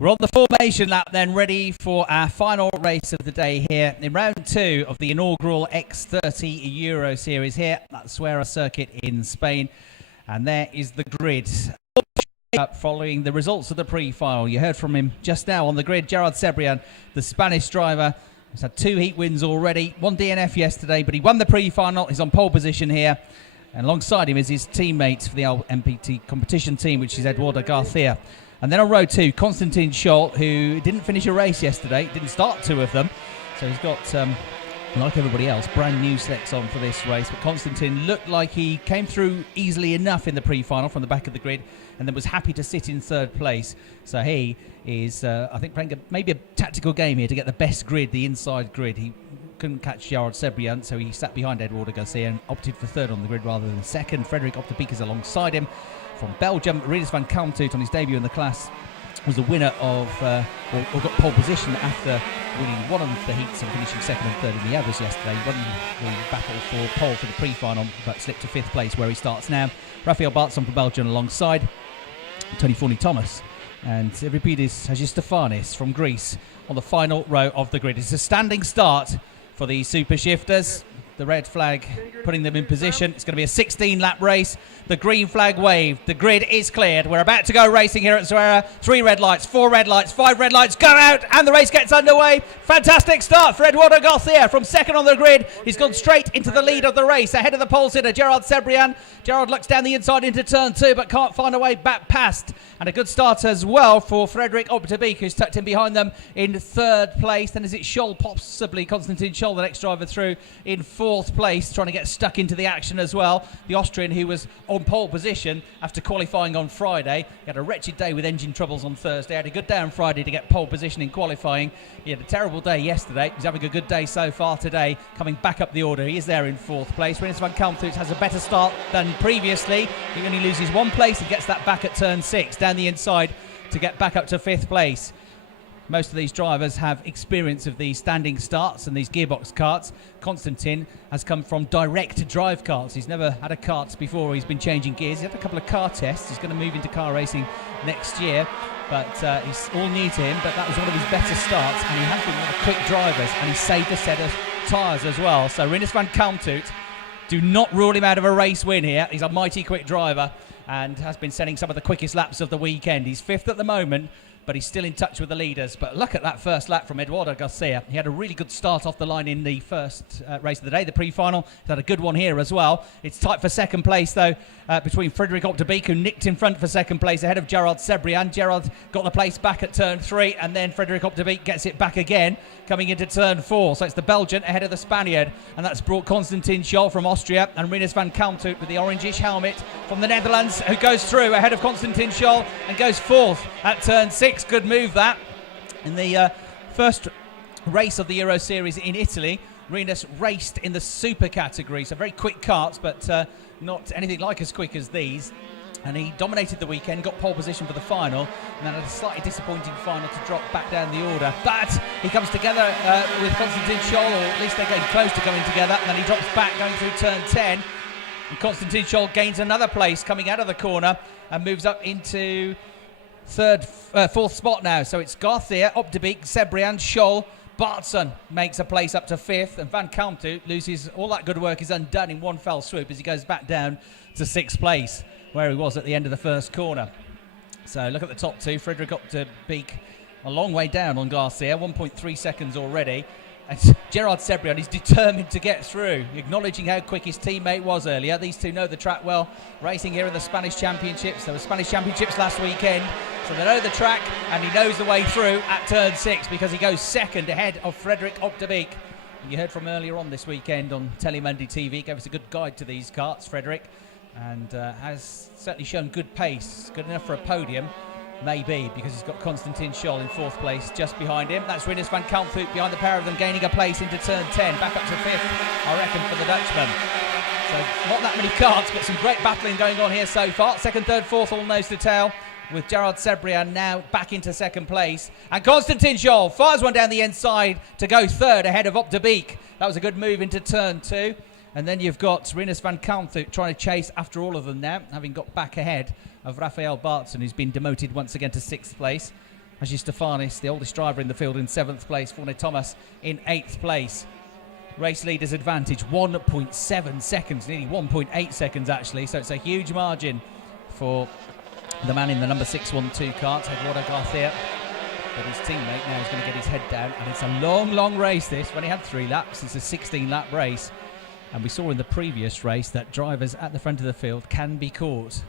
We're on the formation lap then, ready for our final race of the day here in round 2 of the inaugural X30 Euro Series here at the Zuera circuit in Spain. And there is the grid. Following the results of the pre-final. You heard from him just now on the grid. Gerard Cebrian, the Spanish driver, has had 2 heat wins already. 1 DNF yesterday, but he won the pre-final. He's on pole position here. And alongside him is his teammate for the MPT competition team, which is Eduardo Garcia. And then on row 2, Konstantin Scholl, who didn't finish a race yesterday, didn't start 2 of them. So he's got, like everybody else, brand new slicks on for this race. But Konstantin looked like he came through easily enough in the pre-final from the back of the grid, and then was happy to sit in 3rd place. So he is, I think, playing maybe a tactical game here to get the best grid, the inside grid. He couldn't catch Gerard Cebrian, so he sat behind Eduardo Garcia and opted for 3rd on the grid rather than 2nd. Frederik Op-de-Beek is alongside him. From Belgium, Rinus van Kalmthout on his debut in the class was the winner of, or got pole position after winning one of the heats and finishing 2nd and 3rd in the others yesterday. Won the battle for pole for the pre-final, but slipped to 5th place where he starts now. Rafael Bartson from Belgium alongside Tony Forney-Thomas and Euripides Hagistofanis from Greece on the final row of the grid. It's a standing start for the super shifters. The red flag putting them in position. It's going to be a 16-lap race. The green flag waved. The grid is cleared. We're about to go racing here at Zuera. 3 red lights, 4 red lights, 5 red lights. Go out, and the race gets underway. Fantastic start for Eduardo Garcia from 2nd on the grid. He's gone straight into the lead of the race, ahead of the pole sitter, Gerard Cebrian. Gerard looks down the inside into turn 2, but can't find a way back past. And a good start as well for Frederik Op-de-Beek, who's tucked in behind them in 3rd place. Then is it Scholl, possibly Konstantin Scholl, the next driver through, in 4th place, trying to get stuck into the action as well. The Austrian, who was on pole position after qualifying on Friday. He had a wretched day with engine troubles on Thursday. Had a good day on Friday to get pole position in qualifying. He had a terrible day yesterday. He's having a good day so far today, coming back up the order. He is there in 4th place. Rinus van Kalmthout has a better start than previously. He only loses 1 place and gets that back at turn 6 down the inside to get back up to 5th place. Most of these drivers have experience of these standing starts and these gearbox karts. Konstantin has come from direct drive karts. He's never had a kart before. He's been changing gears. He's had a couple of car tests. He's going to move into car racing next year, but it's all new to him. But that was one of his better starts, and he has been one of the quick drivers, and he saved a set of tyres as well. So Rinus van Kalmthout, do not rule him out of a race win here. He's a mighty quick driver and has been setting some of the quickest laps of the weekend. He's 5th at the moment, but he's still in touch with the leaders. But look at that first lap from Eduardo Garcia. He had a really good start off the line in the first race of the day, the pre-final. He's had a good one here as well. It's tight for 2nd place, though, between Frederik Op-de-Beek, who nicked in front for 2nd place ahead of Gerard Cebrian. Gerard got the place back at turn 3, and then Frederik Op-de-Beek gets it back again, coming into turn 4. So it's the Belgian ahead of the Spaniard, and that's brought Konstantin Scholl from Austria and Rinus van Kalmthout with the orangish helmet from the Netherlands, who goes through ahead of Konstantin Scholl and goes 4th at turn 6. Good move that. In the first race of the Euro Series in Italy, Rinus raced in the super category, so very quick karts, but not anything like as quick as these. And he dominated the weekend, got pole position for the final, and then had a slightly disappointing final to drop back down the order. But he comes together with Konstantin Scholl, or at least they're getting close to coming together, and then he drops back going through turn 10. And Konstantin Scholl gains another place coming out of the corner and moves up into 4th spot now. So it's Garcia, Op-de-Beek, Cebrian, Scholl. Bartson makes a place up to 5th, and Van Kalmthout loses all that good work is undone in one fell swoop as he goes back down to 6th place, where he was at the end of the first corner. So look at the top 2. Frederik Op-de-Beek a long way down on Garcia, 1.3 seconds already. And Gerard Cebrian is determined to get through, acknowledging how quick his teammate was earlier. These two know the track well, racing here in the Spanish Championships. There were Spanish Championships last weekend, so they know the track, and he knows the way through at turn 6 because he goes 2nd ahead of Frederik Op-de-Beek. You heard from earlier on this weekend on Telemundi TV, gave us a good guide to these karts, Frederik, and has certainly shown good pace, good enough for a podium. Maybe, because he's got Konstantin Scholl in 4th place just behind him. That's Rinus van Kalmthout behind the pair of them, gaining a place into turn 10, back up to 5th, I reckon, for the Dutchman. So not that many karts, but some great battling going on here so far. 2nd, 3rd, 4th, all nose to tail, with Gerard Cebrian now back into 2nd place. And Konstantin Scholl fires one down the inside to go 3rd ahead of Op-de-Beek. That was a good move into turn 2. And then you've got Rinus van Kalmthout trying to chase after all of them now, having got back ahead of Rafael Bartson, who's been demoted once again to 6th place. Ajay Stefanis, the oldest driver in the field, in 7th place. Forne Thomas in 8th place. Race leaders advantage 1.7 seconds, nearly 1.8 seconds actually, so it's a huge margin for the man in the number 612 kart, Eduardo Garcia. But his teammate now is going to get his head down, and it's a long race this. When he had 3 laps, it's a 16-lap race, and we saw in the previous race that drivers at the front of the field can be caught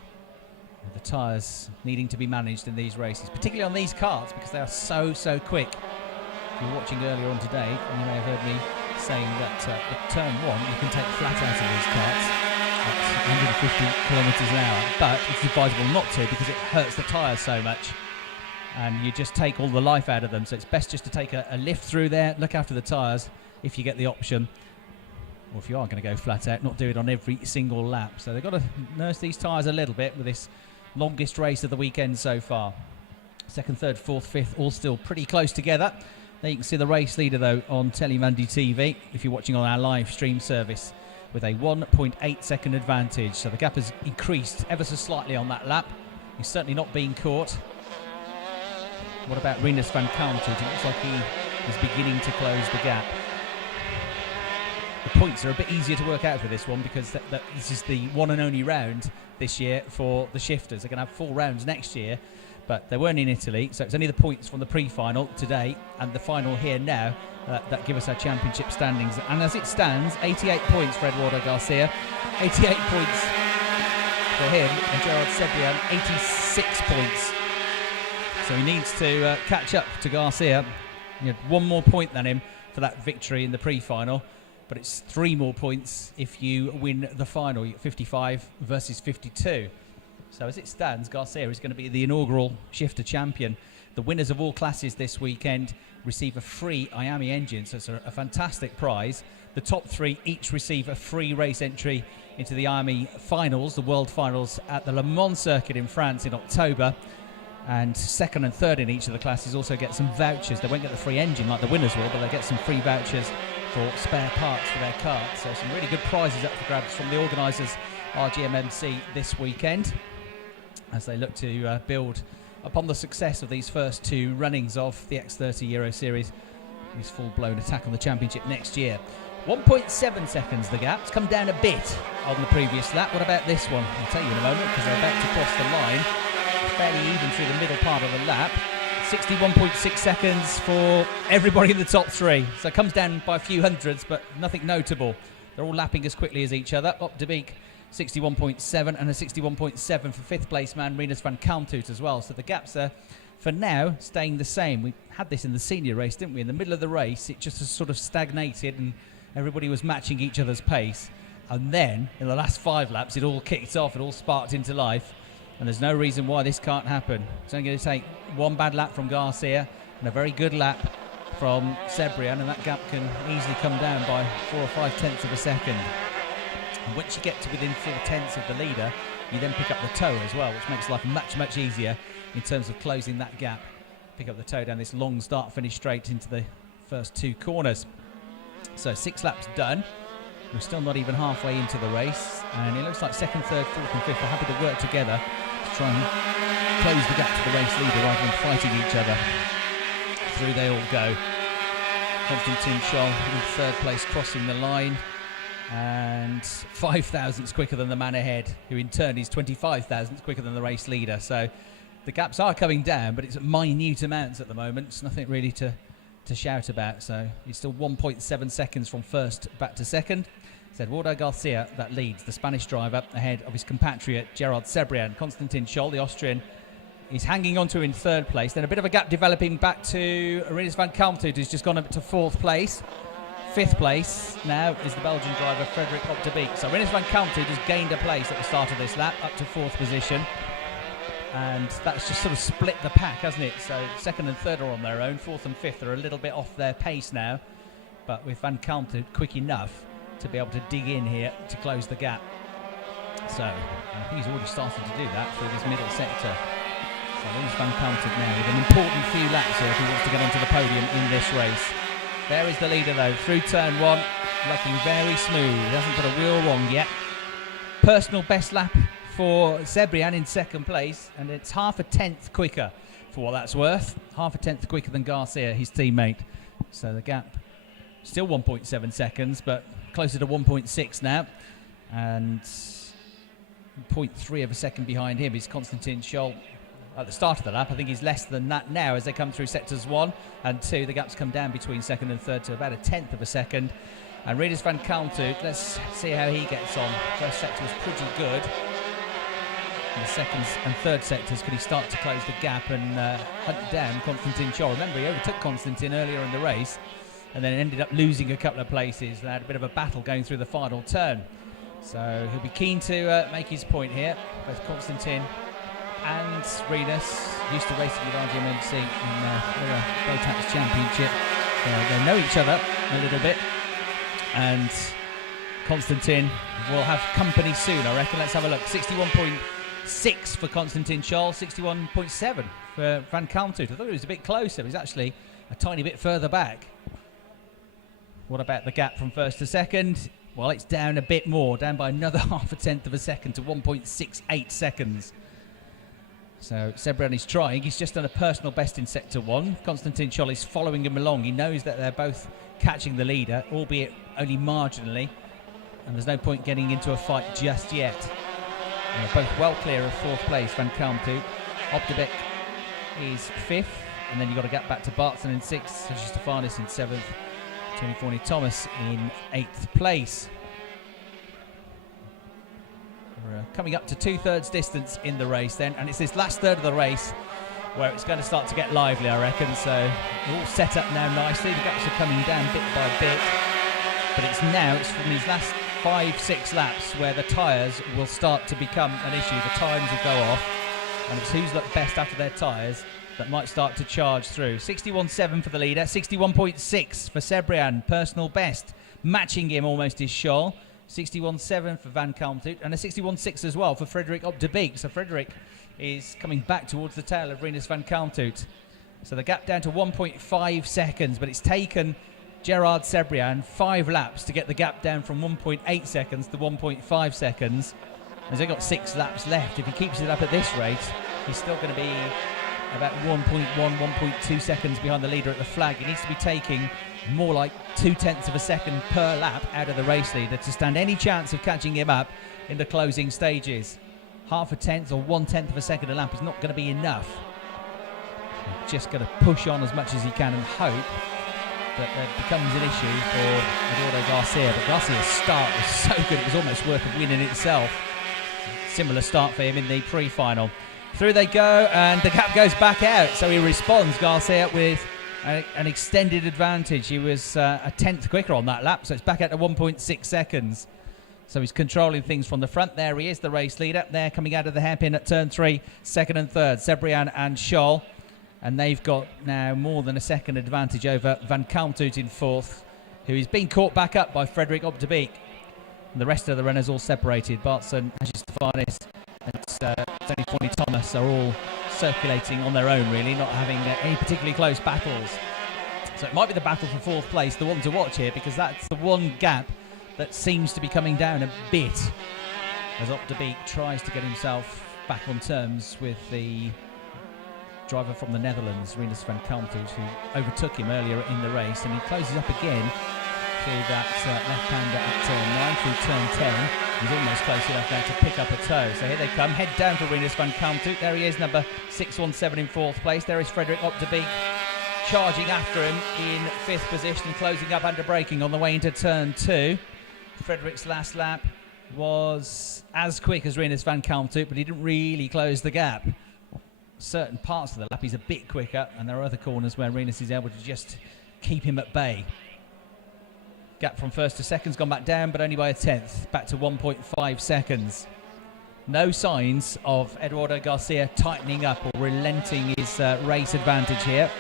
with the tyres needing to be managed in these races, particularly on these karts, because they are so quick. If you were watching earlier on today, you may have heard me saying that at turn 1 you can take flat out of these karts at 150 kilometres an hour, but it's advisable not to because it hurts the tyres so much and you just take all the life out of them. So it's best just to take a lift through there, look after the tyres if you get the option, or if you are going to go flat out, not do it on every single lap. So they've got to nurse these tyres a little bit with this longest race of the weekend so far. 2nd, 3rd, 4th, 5th all still pretty close together. There you can see the race leader though on Telemundi TV if you're watching on our live stream service, with a 1.8 second advantage. So the gap has increased ever so slightly on that lap. He's certainly not being caught. What about Rinus van Kalmthout? It looks like he is beginning to close the gap. The points are a bit easier to work out for this one because this is the one and only round this year for the shifters. They're going to have 4 rounds next year, but they weren't in Italy, so it's only the points from the pre-final today and the final here now that give us our championship standings. And as it stands, 88 points for Eduardo Garcia, 88 points for him, and Gerard Sebrian, 86 points. So he needs to catch up to Garcia. He had 1 more point than him for that victory in the pre-final, but it's 3 more points if you win the final. You get 55 versus 52. So as it stands, Garcia is going to be the inaugural shifter champion. The winners of all classes this weekend receive a free IAME engine, so it's a fantastic prize. The top 3 each receive a free race entry into the IAME finals, the world finals at the Le Mans circuit in France in October. And 2nd and 3rd in each of the classes also get some vouchers. They won't get the free engine like the winners will, but they get some free vouchers for spare parts for their cars. So some really good prizes up for grabs from the organisers, RGMMC, this weekend, as they look to build upon the success of these first 2 runnings of the X30 Euro Series, this full-blown attack on the championship next year. 1.7 seconds the gap. It's come down a bit on the previous lap. What about this one? I'll tell you in a moment, because they're about to cross the line. Fairly even through the middle part of the lap. 61.6 seconds for everybody in the top 3. So it comes down by a few hundreds, but nothing notable. They're all lapping as quickly as each other. Op de Beek 61.7 and a 61.7 for 5th place man Rinus van Kalmthout as well. So the gaps are, for now, staying the same. We had this in the senior race, didn't we? In the middle of the race, it just sort of stagnated and everybody was matching each other's pace. And then, in the last 5 laps, it all kicked off, it all sparked into life. And there's no reason why this can't happen. It's only going to take 1 bad lap from Garcia and a very good lap from Sebrian, and that gap can easily come down by 4 or 5 tenths of a second. And once you get to within 4 tenths of the leader, you then pick up the toe as well, which makes life much easier in terms of closing that gap. Pick up the toe down this long start-finish straight into the first 2 corners. So 6 laps done. We're still not even halfway into the race, and it looks like 2nd, 3rd, 4th and 5th are happy to work together to try and close the gap to the race leader rather than fighting each other. Through they all go. Konstantin Scholl in 3rd place, crossing the line, and 5 thousandths quicker than the man ahead, who in turn is 25 thousandths quicker than the race leader. So the gaps are coming down, but it's at minute amounts at the moment. It's nothing really to shout about. So it's still 1.7 seconds from 1st back to 2nd. It's Eduardo Garcia that leads, the Spanish driver, ahead of his compatriot Gerard Sebrian. Konstantin Scholl, the Austrian, is hanging on to in 3rd place. Then a bit of a gap developing back to Rinus van Kalmthout, who's just gone up to 4th place. 5th place now is the Belgian driver Frederik Op de Beek. So Rinus van Kalmthout has gained a place at the start of this lap, up to 4th position. And that's just sort of split the pack, hasn't it? So 2nd and 3rd are on their own. 4th and 5th are a little bit off their pace now. But with Van Kalmthout quick enough to be able to dig in here to close the gap. So I think he's already started to do that through this middle sector. So Rinus van Kalmthout now with an important few laps here if he wants to get onto the podium in this race. There is the leader though, through turn 1, looking very smooth. He hasn't got a wheel wrong yet. Personal best lap for Cebrian in second place, and it's half a tenth quicker for what that's worth. Half a tenth quicker than Garcia, his teammate. So the gap still 1.7 seconds, but closer to 1.6 now. And 0.3 of a second behind him is Konstantin Scholl at the start of the lap. I think he's less than that now as they come through sectors 1 and 2. The gap's come down between second and third to about a tenth of a second. And Rinus van Kalmthout, let's see how he gets on. First sector was pretty good. In the second and third sectors, could he start to close the gap and hunt down Konstantin Scholl? Remember, he overtook Konstantin earlier in the race and then ended up losing a couple of places. They had a bit of a battle going through the final turn. So he'll be keen to make his point here. Both Konstantin and Rinus used to racing with RGMMC in the Botax Championship. They know each other a little bit. And Konstantin will have company soon, I reckon. Let's have a look. 61.6 for Konstantin Scholl, 61.7 for Van Kalmthout. I thought it was a bit closer. It was actually a tiny bit further back. What about the gap from first to second? Well, it's down a bit more, down by another half a tenth of a second to 1.68 seconds. So Cebrian is trying. He's just done a personal best in sector 1. Konstantin Scholl is following him along. He knows that they're both catching the leader, albeit only marginally, and there's no point getting into a fight just yet. They're both well clear of fourth place. Van Kalmthout, Opdebeck is fifth, and then you've got to get back to Bartson in sixth, Stefanis in seventh, Tony Forney-Thomas in eighth place. We're coming up to 2/3 distance in the race then, and it's this last third of the race where it's going to start to get lively, I reckon. So they're all set up now nicely. The gaps are coming down bit by bit, but it's from these last 5-6 laps where the tyres will start to become an issue. The times will go off, and it's who's looked best after their tyres that might start to charge through. 61.7 for the leader, 61.6 for Cebrian, personal best, matching him almost is Scholl. 61.7 for Van Kalmthout, and a 61.6 as well for Frederik Opdebeek. So Frederik is coming back towards the tail of Rinus van Kalmthout. So the gap down to 1.5 seconds, but it's taken Gerard Cebrian 5 laps to get the gap down from 1.8 seconds to 1.5 seconds. As they've got 6 laps left, if he keeps it up at this rate, he's still going to be about 1.1, 1.2 seconds behind the leader at the flag. He needs to be taking more like 0.2 of a second per lap out of the race leader to stand any chance of catching him up in the closing stages. Half a tenth or 1/10 of a second a lap is not going to be enough. He's just going to push on as much as he can and hope that it becomes an issue for Eduardo Garcia. But Garcia's start was so good, it was almost worth a win in itself. Similar start for him in the pre-final. Through they go, and the gap goes back out, so he responds, Garcia, with an extended advantage. He was a tenth quicker on that lap, so it's back out to 1.6 seconds. So he's controlling things from the front. There he is, the race leader. There coming out of the hairpin at turn 3, second and third, Cebrian and Scholl. And they've got now more than a second advantage over Van Kalmthout in fourth, who is being caught back up by Frederik Opdebeek. And the rest of the runners all separated. Bartson, Stefanis, and Tony Forney-Thomas are all circulating on their own, really, not having any particularly close battles. So it might be the battle for fourth place, the one to watch here, because that's the one gap that seems to be coming down a bit as Opdebeek tries to get himself back on terms with the driver from the Netherlands, Rinus van Kalmthout, who overtook him earlier in the race, and he closes up again through that left-hander at turn 9, through turn 10. He's almost close enough now to pick up a toe. So here they come, head down for Rinus van Kalmthout. There he is, number 617 in fourth place. There is Frederik Opdebeek charging after him in fifth position, closing up under braking on the way into turn 2. Frederik's last lap was as quick as Rinus van Kalmthout, but he didn't really close the gap. Certain parts of the lap he's a bit quicker, and there are other corners where Rinus is able to just keep him at bay. Gap from first to second's gone back down, but only by a tenth, back to 1.5 seconds. No signs of Eduardo Garcia tightening up or relenting his race advantage here.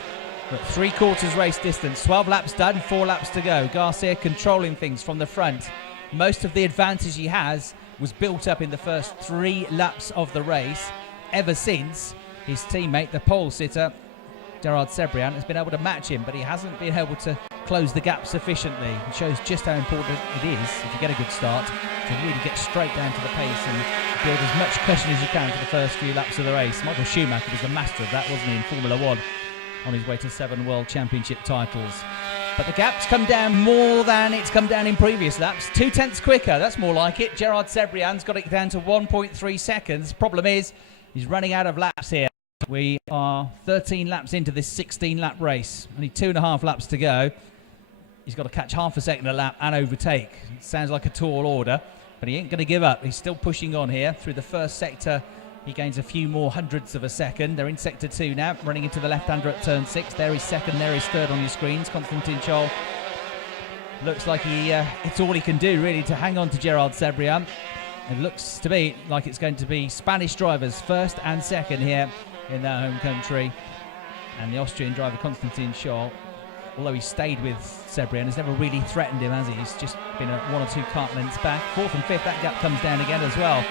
But 3/4 race distance, 12 laps done, 4 laps to go. Garcia controlling things from the front. Most of the advantage he has was built up in the first 3 laps of the race, ever since his teammate, the pole sitter, Gerard Cebrian, has been able to match him, but he hasn't been able to close the gap sufficiently. It shows just how important it is, if you get a good start, to really get straight down to the pace and build as much cushion as you can for the first few laps of the race. Michael Schumacher was the master of that, wasn't he, in Formula 1, on his way to 7 World Championship titles. But the gap's come down more than it's come down in previous laps. 2/10 quicker, that's more like it. Gerard Cebrian's got it down to 1.3 seconds. Problem is, he's running out of laps here. We are 13 laps into this 16-lap race. Only 2.5 laps to go. He's got to catch half a second a lap and overtake. It sounds like a tall order, but he ain't going to give up. He's still pushing on here. Through the first sector, he gains a few more hundredths of a second. They're in sector 2 now, running into the left-hander at turn 6. There is second, there is third on your screens. Konstantin Chol looks like it's all he can do, really, to hang on to Gerard Cebrian. It looks to me like it's going to be Spanish drivers first and second here in their home country. And the Austrian driver, Konstantin Chol, although he stayed with Cebrian, has never really threatened him, has he? He's just been 1 or 2 kart lengths back. 4th and 5th, that gap comes down again as well.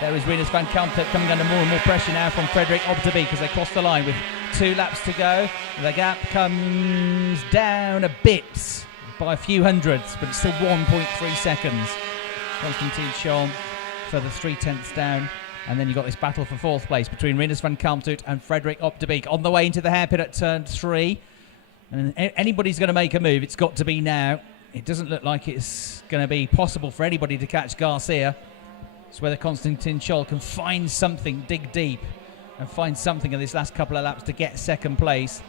There is Rinus van Kalmthout coming under more and more pressure now from Frederik Opdebeek as they cross the line with 2 laps to go. The gap comes down a bit by a few hundredths, but it's still 1.3 seconds. Konstantin Chol further 3/10 down. And then you've got this battle for 4th place between Rinus van Kalmthout and Frederik Opdebeek on the way into the hairpin at turn 3. And anybody's going to make a move, it's got to be now. It doesn't look like it's going to be possible for anybody to catch Garcia. It's whether Konstantin Chol can find something, dig deep, and find something in this last couple of laps to get 2nd place.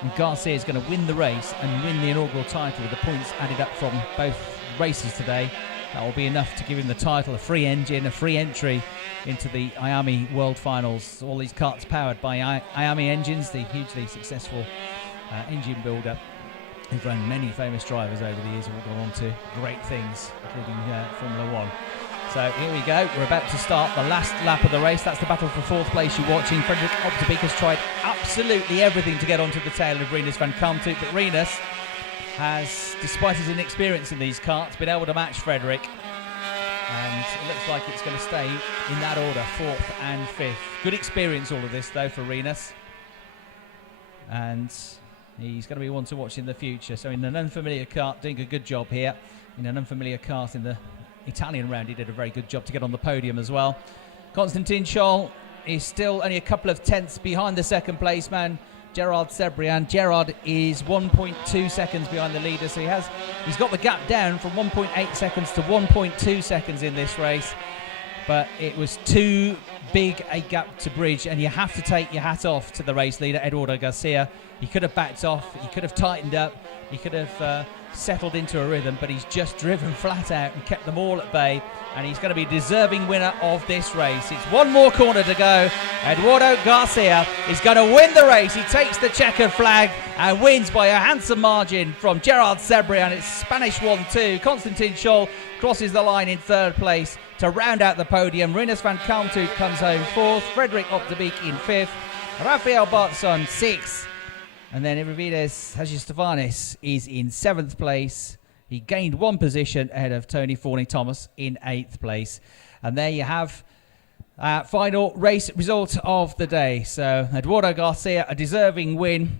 And Garcia is going to win the race and win the inaugural title with the points added up from both races today. That will be enough to give him the title, a free engine, a free entry into the Miami World Finals. All these karts powered by Miami Engines, the hugely successful engine builder who've run many famous drivers over the years who have gone on to great things, including Formula 1. So here we go, we're about to start the last lap of the race. That's the battle for 4th place you're watching. Frederik Opdebeek has tried absolutely everything to get onto the tail of Rinus van Kalmthout, but Rinus has, despite his inexperience in these karts, been able to match Frederik. And it looks like it's going to stay in that order, 4th and 5th. Good experience, all of this, though, for Rinus. And he's going to be one to watch in the future. So in an unfamiliar kart, doing a good job here. In an unfamiliar kart in the Italian round, he did a very good job to get on the podium as well. Konstantin Chol is still only a couple of tenths behind the 2nd place man, Gerard Cebrian. Gerard is 1.2 seconds behind the leader, so he's got the gap down from 1.8 seconds to 1.2 seconds in this race. But it was too big a gap to bridge, and you have to take your hat off to the race leader, Eduardo Garcia. He could have backed off, he could have tightened up, he could have settled into a rhythm, but he's just driven flat out and kept them all at bay, and he's going to be a deserving winner of this race. It's one more corner to go. Eduardo Garcia is going to win the race. He takes the checkered flag and wins by a handsome margin from Gerard Cebrian. It's Spanish 1-2. Konstantin Chol crosses the line in 3rd place to round out the podium. Rinus van Kalmthout comes home 4th. Frederik Opdebeek in 5th. Rafael Bartson 6th. And then Irivides Hagistavanis is in 7th place. He gained 1 position ahead of Tony Forney-Thomas in 8th place. And there you have final race result of the day. So Eduardo Garcia, a deserving win,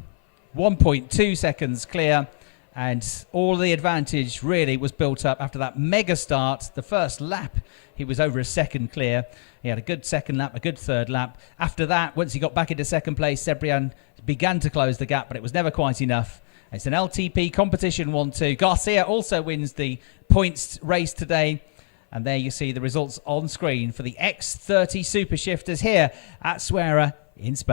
1.2 seconds clear. And all the advantage really was built up after that mega start. The first lap, he was over a second clear. He had a good 2nd lap, a good 3rd lap. After that, once he got back into 2nd place, Cebrian began to close the gap, but it was never quite enough. It's an LTP competition 1-2. Garcia also wins the points race today. And there you see the results on screen for the X30 Super Shifters here at Zuera in Spain.